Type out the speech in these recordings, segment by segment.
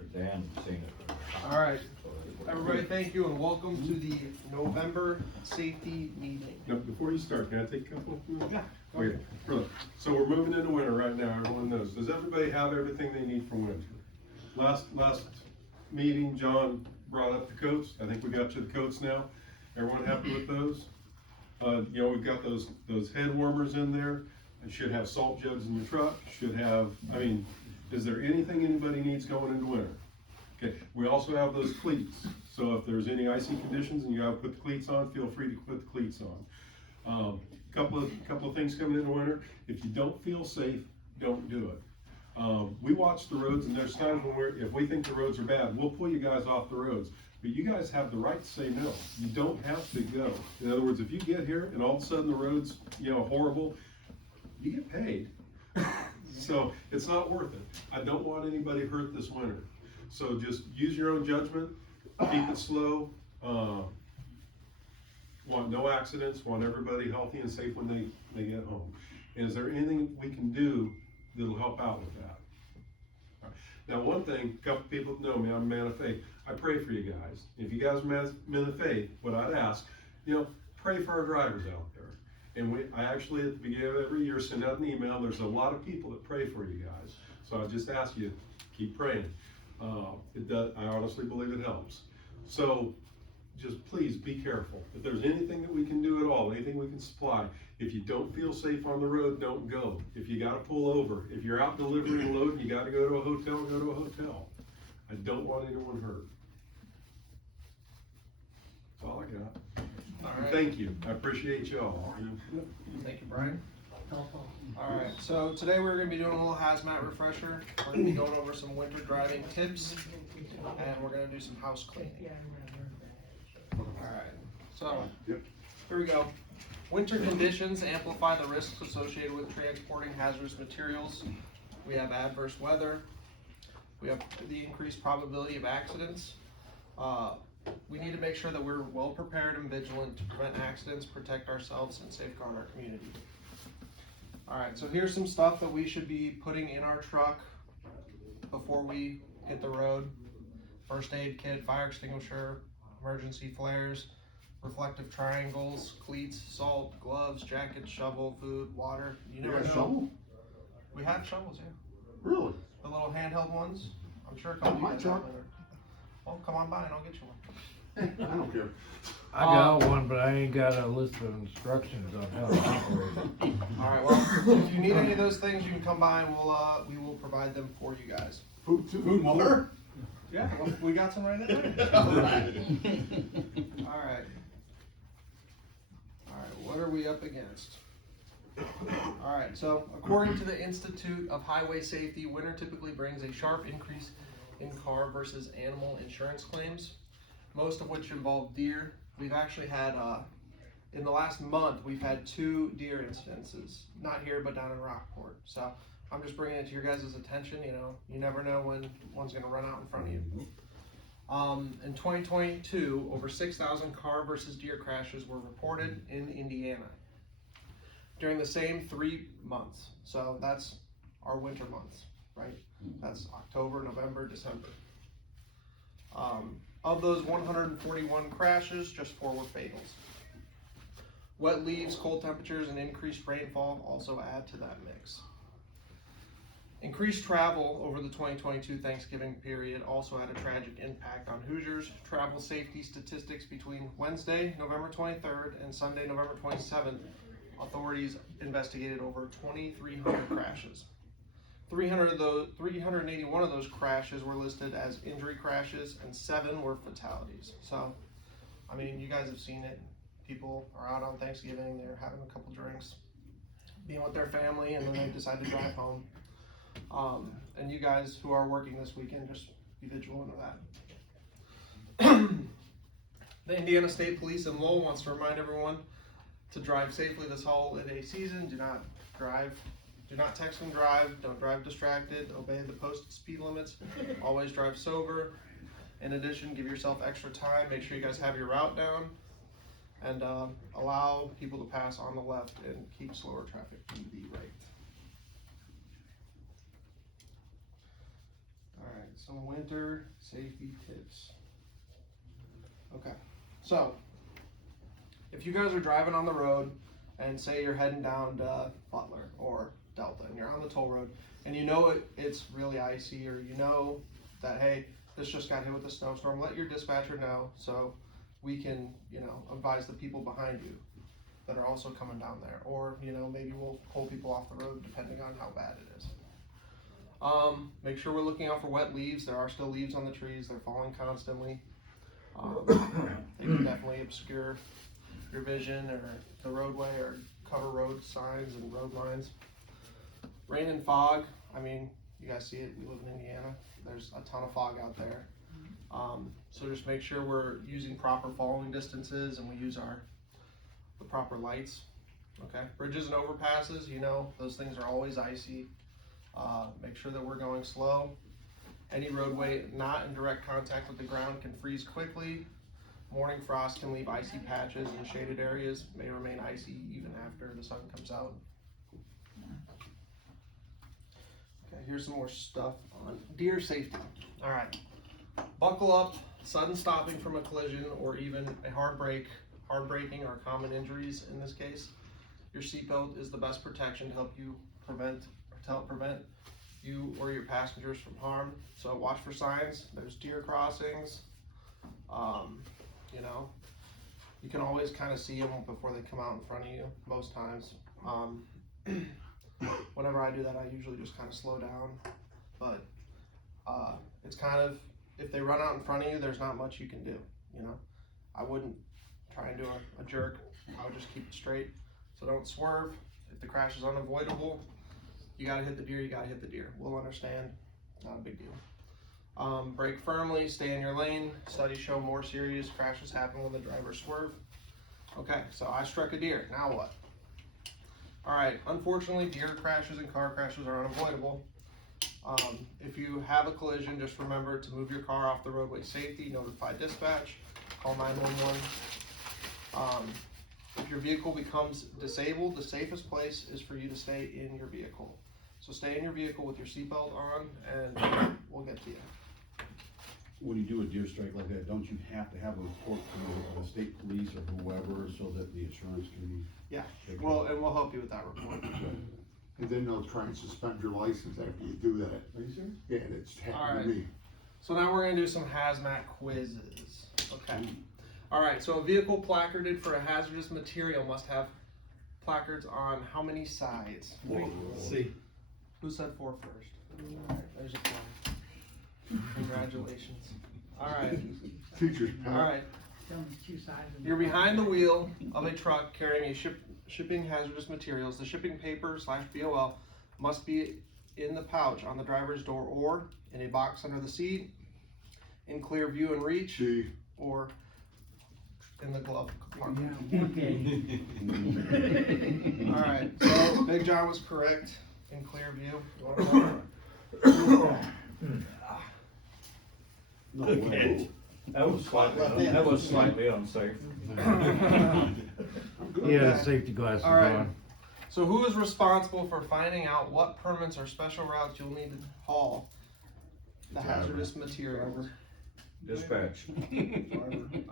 heard Dan sing it. All right, everybody, thank you and welcome to the November safety meeting. Now, before you start, can I take a couple of minutes? Yeah. Okay, really. So we're moving into winter right now, everyone knows. Does everybody have everything they need for winter? Last meeting, John brought up the coats. I think we got you the coats now. Everyone happy with those? You know, we've got those head warmers in there. It should have salt jugs in your truck, should have, I mean, is there anything anybody needs going into winter? Okay, we also have those cleats. So if there's any icy conditions and you gotta put the cleats on, feel free to put the cleats on. Couple of things coming into winter. If you don't feel safe, don't do it. We watch the roads, and there's times when if we think the roads are bad, we'll pull you guys off the roads. But you guys have the right to say no. You don't have to go. In other words, if you get here and all of a sudden the road's, you know, horrible, you get paid. So it's not worth it. I don't want anybody hurt this winter. So just use your own judgment, keep it slow. Want no accidents, want everybody healthy and safe when they get home. And is there anything we can do that'll help out with that? Now, one thing, a couple people know me, I'm a man of faith. I pray for you guys. If you guys are men of faith, what I'd ask, you know, pray for our drivers out there. And I actually, at the beginning of every year, send out an email. There's a lot of people that pray for you guys. So I just ask you, keep praying. It does, I honestly believe it helps. So just please be careful. If there's anything that we can do at all, anything we can supply, if you don't feel safe on the road, don't go. If you gotta pull over, if you're out delivering a load and you gotta go to a hotel, go to a hotel. I don't want anyone hurt. That's all I got. All right. Thank you, I appreciate y'all. Thank you, Brian. All right, so today we're gonna be doing a little hazmat refresher. We're gonna be going over some winter driving tips, and we're gonna do some house cleaning. All right, so here we go. Winter conditions amplify the risks associated with transporting hazardous materials. We have adverse weather. We have the increased probability of accidents. We need to make sure that we're well prepared and vigilant to prevent accidents, protect ourselves, and safeguard our community. All right, so here's some stuff that we should be putting in our truck before we hit the road. First aid kit, fire extinguisher, emergency flares, reflective triangles, cleats, salt, gloves, jacket, shovel, food, water. You never know. Shovel? We have shovels here. Really? The little handheld ones. I'm sure a Oh, couple of my you guys truck. have them. Well, come on by and I'll get you one. I don't care. I got one, but I ain't got a list of instructions on how to operate it. All right. Well, if you need any of those things, you can come by and we will provide them for you guys. Food and water? Yeah, well, we got some right now. All right. All right. All right. What are we up against? All right. So, according to the Institute of Highway Safety, winter typically brings a sharp increase in car versus animal insurance claims, most of which involve deer. We've actually had, in the last month, we've had 2 deer incidences, not here, but down in Rockport. So I'm just bringing it to your guys' attention. You know, you never know when one's gonna run out in front of you. In 2022, over 6,000 car versus deer crashes were reported in Indiana during the same 3 months. So that's our winter months, right? That's October, November, December. Of those 141 crashes, just 4 were fatals. Wet leaves, cold temperatures, and increased rainfall also add to that mix. Increased travel over the 2022 Thanksgiving period also had a tragic impact on Hoosiers. Travel safety statistics between Wednesday, November 23rd and Sunday, November 27th, authorities investigated over 2,300 crashes. 381 of those crashes were listed as injury crashes and 7 were fatalities. So, I mean, you guys have seen it. People are out on Thanksgiving, they're having a couple drinks, being with their family, and then they decide to drive home. And you guys who are working this weekend, just be vigilant of that. The Indiana State Police in Lowell wants to remind everyone to drive safely this holiday season. Do not text and drive, don't drive distracted, obey the posted speed limits, always drive sober. In addition, give yourself extra time, make sure you guys have your route down, and allow people to pass on the left and keep slower traffic to the right. Alright, some winter safety tips. Okay, so if you guys are driving on the road and say you're heading down to Butler or Delta and you're on the toll road and you know it's really icy, or you know that, hey, this just got hit with a snowstorm, let your dispatcher know so we can, you know, advise the people behind you that are also coming down there. Or, you know, maybe we'll pull people off the road depending on how bad it is. Make sure we're looking out for wet leaves. There are still leaves on the trees. They're falling constantly. They can definitely obscure your vision or the roadway, or cover road signs and road lines. Rain and fog, I mean, you guys see it, we live in Indiana. There's a ton of fog out there. So just make sure we're using proper following distances and we use the proper lights. Okay, bridges and overpasses, you know, those things are always icy. Make sure that we're going slow. Any roadway not in direct contact with the ground can freeze quickly. Morning frost can leave icy patches, and shaded areas may remain icy even after the sun comes out. Okay, here's some more stuff on deer safety. All right, buckle up. Sudden stopping from a collision or even a hard braking are common injuries in this case. Your seatbelt is the best protection to help prevent you or your passengers from harm. So watch for signs. There's deer crossings. You know, you can always kind of see them before they come out in front of you most times. Whenever I do that, I usually just kind of slow down, but it's kind of, if they run out in front of you, there's not much you can do, you know. I wouldn't try and do a jerk. I would just keep it straight. So don't swerve. If the crash is unavoidable, you gotta hit the deer, you gotta hit the deer. We'll understand, not a big deal. Brake firmly, stay in your lane. Studies show more serious crashes happen when the driver swerve. Okay, so I struck a deer, now what? All right, unfortunately, deer crashes and car crashes are unavoidable. If you have a collision, just remember to move your car off the roadway safety, notify dispatch, call 911. If your vehicle becomes disabled, the safest place is for you to stay in your vehicle. So stay in your vehicle with your seatbelt on, and we'll get to you. When you do a deer strike like that, don't you have to have a report from the state police or whoever so that the insurance can be? Yeah, well, and we'll help you with that report. And then they'll try and suspend your license after you do that. Are you serious? Yeah, it's happened Alright. to me. So now we're gonna do some hazmat quizzes. Okay. All right, so a vehicle placarded for a hazardous material must have placards on how many sides? See. Who said 4 first? All right, there's a 4. Congratulations. All right, Teacher's pet. all right. You're behind the wheel of a truck carrying a shipping hazardous materials. The shipping paper / BOL must be in the pouch on the driver's door or in a box under the seat, in clear view and reach, G. or in the glove compartment. All right, so Big John was correct, in clear view. You wanna go? No way. That was slightly unsafe. Yeah, safety glasses All right. on. So who is responsible for finding out what permits or special routes you'll need to haul the hazardous materials? Dispatch.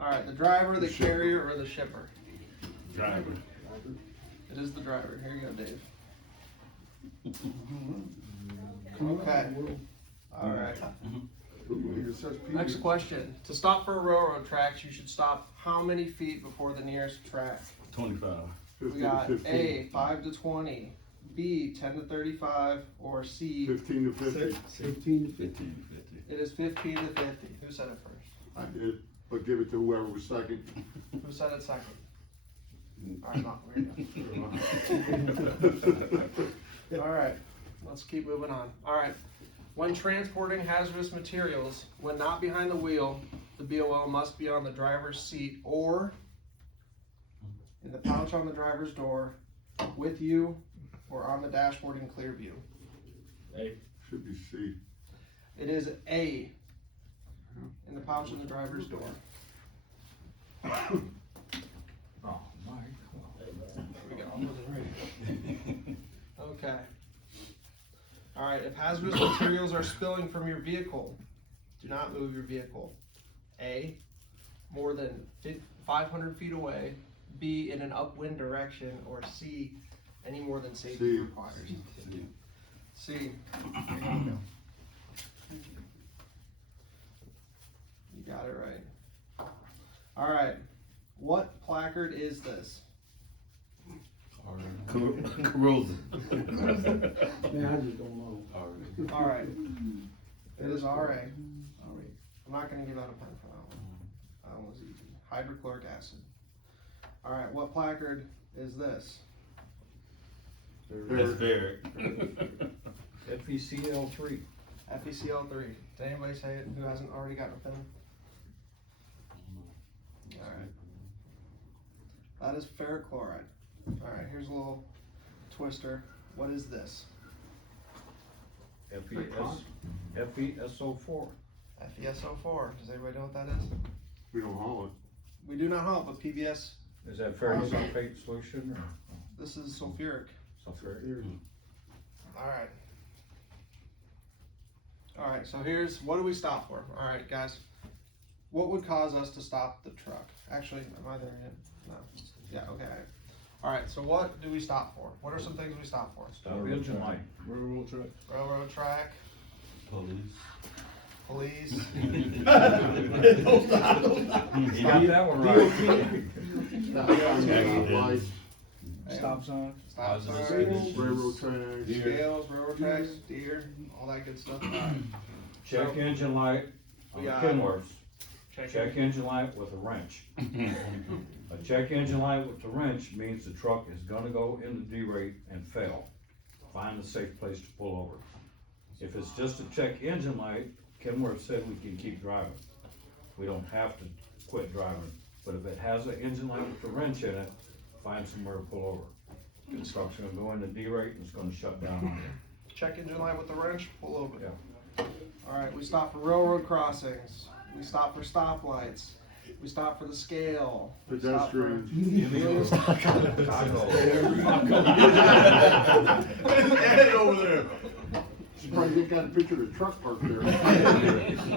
All right, the driver, the carrier, or the shipper? Driver. It is the driver. Here you go, Dave. Okay. All right. Next question. To stop for railroad tracks, you should stop how many feet before the nearest track? 25. We got A, 5 to 20, B, 10 to 35, or C, 15 to 50. 15 to 50. it is 15 to 50. Who said it first? I did, but give it to whoever was second. Who said it second? All right, Malcolm, here you go. All right, let's keep moving on. All right, when transporting hazardous materials, when not behind the wheel, the BOL must be on the driver's seat or in the pouch on the driver's door, with you, or on the dashboard in clear view. Should be C. It is A, in the pouch on the driver's door. Oh, my. Here we go. Okay. All right, if hazardous materials are spilling from your vehicle, do not move your vehicle, A, more than 500 feet away, B, in an upwind direction, or C, any more than safety C. requires. C. There you go. You got it right. All right. What placard is this? Corrosive. Man, I just don't know. All right. It is RA. I'm not gonna give out a pen for that one. That one was easy. Hydrochloric acid. All right. What placard is this? That's fair. FECL3. FeCl3. Did anybody say it who hasn't already gotten a pen? All right. That is ferric chloride. All right. Here's a little twister. What is this? FeSO4. FeSO4. Does anybody know what that is? We don't haul it. We do not help, but PBS. Is that ferrous sulfate solution or This is sulfuric. sulfuric? Alright. Alright, so here's, what do we stop for? Alright, guys. What would cause us to stop the truck? Actually, am I there yet? No. Yeah, okay. Alright, so what do we stop for? What are some things we stop for? Stop engine light. Railroad track. Railroad track, police. Don't stop. You got that one right. Lights, Stop sign. Stop signs, railroad tracks. scales, railroad tracks, deer, all that good stuff. Alright. Check engine light on We the got- Kenworths. Check engine light with a wrench. A check engine light with the wrench means the truck is gonna go into D-rate and fail. Find a safe place to pull over. If it's just a check engine light, Kenworth said we can keep driving. We don't have to quit driving, but if it has an engine light with a wrench in it, find somewhere to pull over. The truck's gonna go into D-rate and it's gonna shut down on you. Check engine light with the wrench, pull over. Yeah. Alright, we stop for railroad crossings. We stop for stoplights. We stop for the scale. We stop for- Pedestrians. Head over there. Surprised they got a picture of the truck parked there.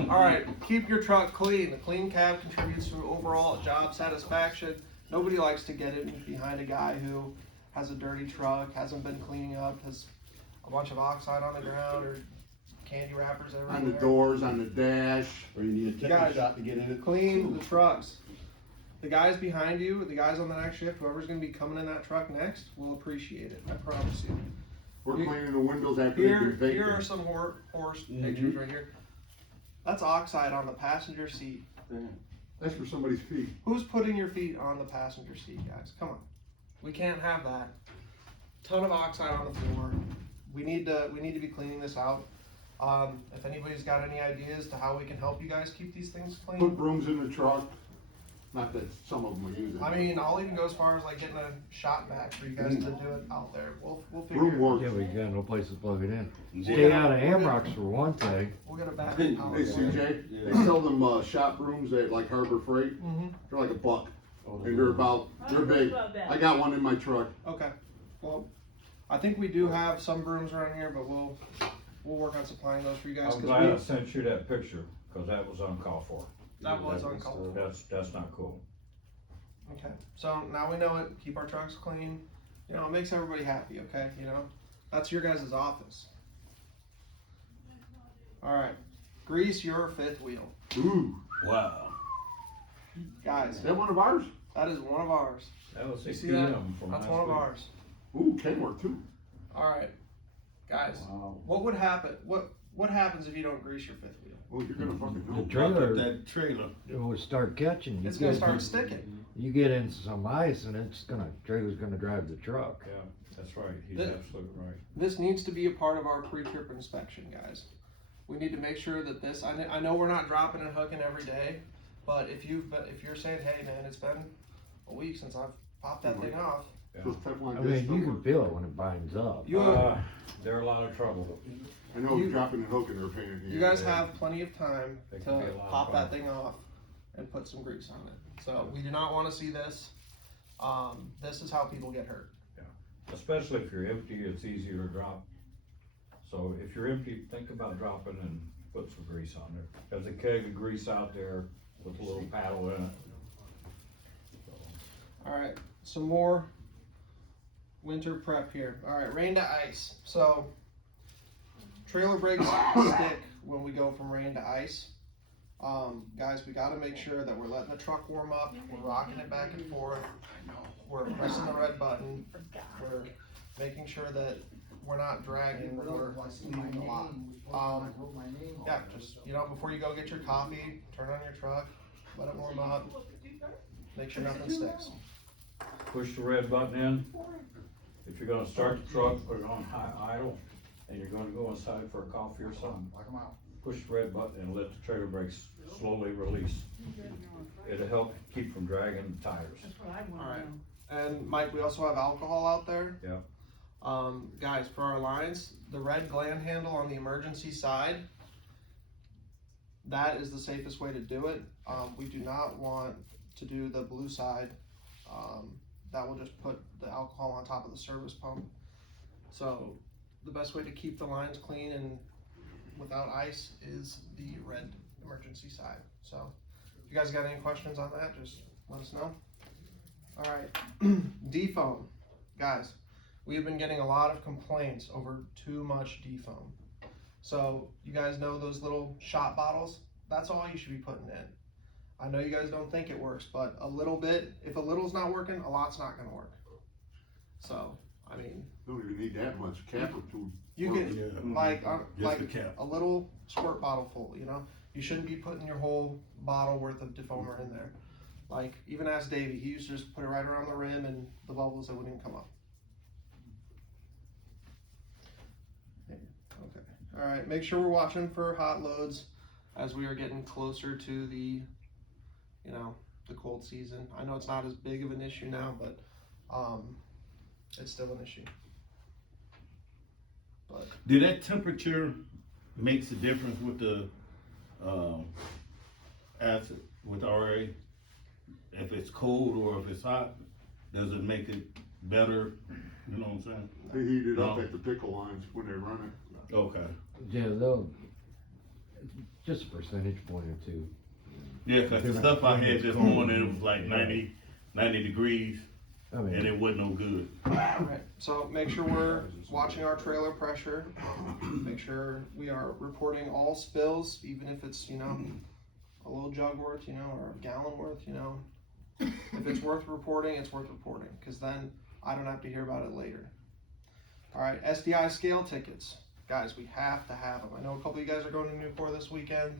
Alright, keep your truck clean. The clean cab contributes to overall job satisfaction. Nobody likes to get in behind a guy who has a dirty truck, hasn't been cleaning up, has a bunch of oxide on the ground or candy wrappers everywhere. On the doors, on the dash. Or you need a Guys, tetanus shot to get in it. Clean the trucks. The guys behind you, the guys on the next shift, whoever's gonna be coming in that truck next, will appreciate it. I promise you. We're cleaning the windows after they've been Here are vacant. some horse pictures right here. That's oxide on the passenger seat. That's for somebody's feet. Who's putting your feet on the passenger seat, guys? Come on. We can't have that. Ton of oxide on the floor. We need to be cleaning this out. If anybody's got any ideas to how we can help you guys keep these things Put clean. brooms in the truck. Not that some of them will use it. I mean, I'll even go as far as like getting a shot back for you guys to do it out there. We'll figure Broom it out. works. Yeah, we got no place to plug it in. Yeah. Stay out of Amrox for one thing. We'll get a battery power. Hey CJ, they sell them shop brooms at like Harbor Freight. Mm-hmm. They're like $1. And they're big. I got one in my truck. Okay. Well, I think we do have some brooms around here, but we'll work on supplying those for you guys. I'm 'cause glad I we- sent you that picture, cause that was uncalled for. That was uncalled for. That's not cool. Okay, so now we know it, keep our trucks clean, you know, it makes everybody happy, okay, you know? That's your guys' office. Alright, grease your fifth wheel. Ooh, Wow. Guys, is that one of ours? that is one of ours. That was a You see that? PM from That's last one of week. ours. Ooh, Kenworth too. Alright, guys, Wow. what would happen, what happens if you don't grease your fifth wheel? Well, you're gonna fucking The know. trailer, That trailer. it will start catching. It's gonna start sticking. You get into some ice and trailer's gonna drive the truck. Yeah, that's right, he's The- absolutely right. This needs to be a part of our pre-trip inspection, guys. We need to make sure that this, I know we're not dropping and hooking every day, but if you're saying, hey man, it's been a week since I've popped that thing off, Those Teflon I discs mean, you don't can feel it when it binds up. They're a lot of trouble. work. I know you- dropping and hooking are a pain in the you guys have plenty of time They can be a to lot of pop fun. that thing off and put some grease on it. So we do not wanna see this. This is how people get hurt. Especially if you're empty, it's easier to drop. So if you're empty, think about dropping and put some grease on there. There's a keg of grease out there with a little paddle in it. So, Alright, some more winter prep here. Alright, rain to ice. So, trailer brakes stick when we go from rain to ice. Guys, we gotta make sure that we're letting the truck warm up, we're rocking it back and forth, we're pressing the red button, we're making sure that we're not dragging when we're leaving the lot. Yeah, just, you know, before you go get your coffee, turn on your truck, let it warm up, make sure nothing sticks. push the red button in. If you're gonna start the truck, put it on high idle, and you're gonna go inside for a coffee or something, push the red button and let the trailer brakes slowly release. It'll help keep from dragging the tires. Alright, and Mike, we also have alcohol out there. Yeah. Guys, for our lines, the red gland handle on the emergency side, that is the safest way to do it. We do not want to do the blue side. That will just put the alcohol on top of the service pump. So the best way to keep the lines clean and without ice is the red emergency side. So if you guys got any questions on that, just let us know. All right, defoam. Guys, we have been getting a lot of complaints over too much defoam. So you guys know those little shot bottles? That's all you should be putting in. I know you guys don't think it works, but a little bit, if a little's not working, a lot's not gonna work. So, I mean, Don't even need that much cap or two. you can, Yeah. like, Just the cap. a little squirt bottle full, you know? You shouldn't be putting your whole bottle worth of defoamer in there. Like, even ask Davey, he used to just put it right around the rim and the bubbles, that wouldn't even come up. Okay, alright, make sure we're watching for hot loads as we are getting closer to the, you know, the cold season. I know it's not as big of an issue now, but, it's still an issue. But, Did that temperature makes a difference with the, acid, with RA? If it's cold or if it's hot, does it make it better? You know what I'm saying? They heat it up No. at the pickle lines when they run it. Okay. Yeah, they'll, just a percentage point or two. Yeah, 'cause the stuff I had this morning, it was like 90 degrees, I and mean, it wasn't no good. alright, so make sure we're watching our trailer pressure. Make sure we are reporting all spills, even if it's, you know, a little jug worth, you know, or a gallon worth, you know. If it's worth reporting, it's worth reporting, cause then I don't have to hear about it later. Alright, SDI scale tickets. Guys, we have to have them. I know a couple of you guys are going to Newport this weekend.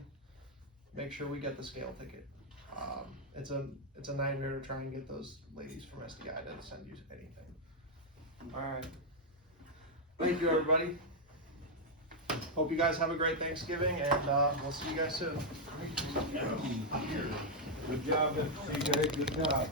Make sure we get the scale ticket. It's a nightmare to try and get those ladies from SDI to send you anything. Alright. Thank you, everybody. Hope you guys have a great Thanksgiving, and we'll see you guys soon. good job, CJ, good job.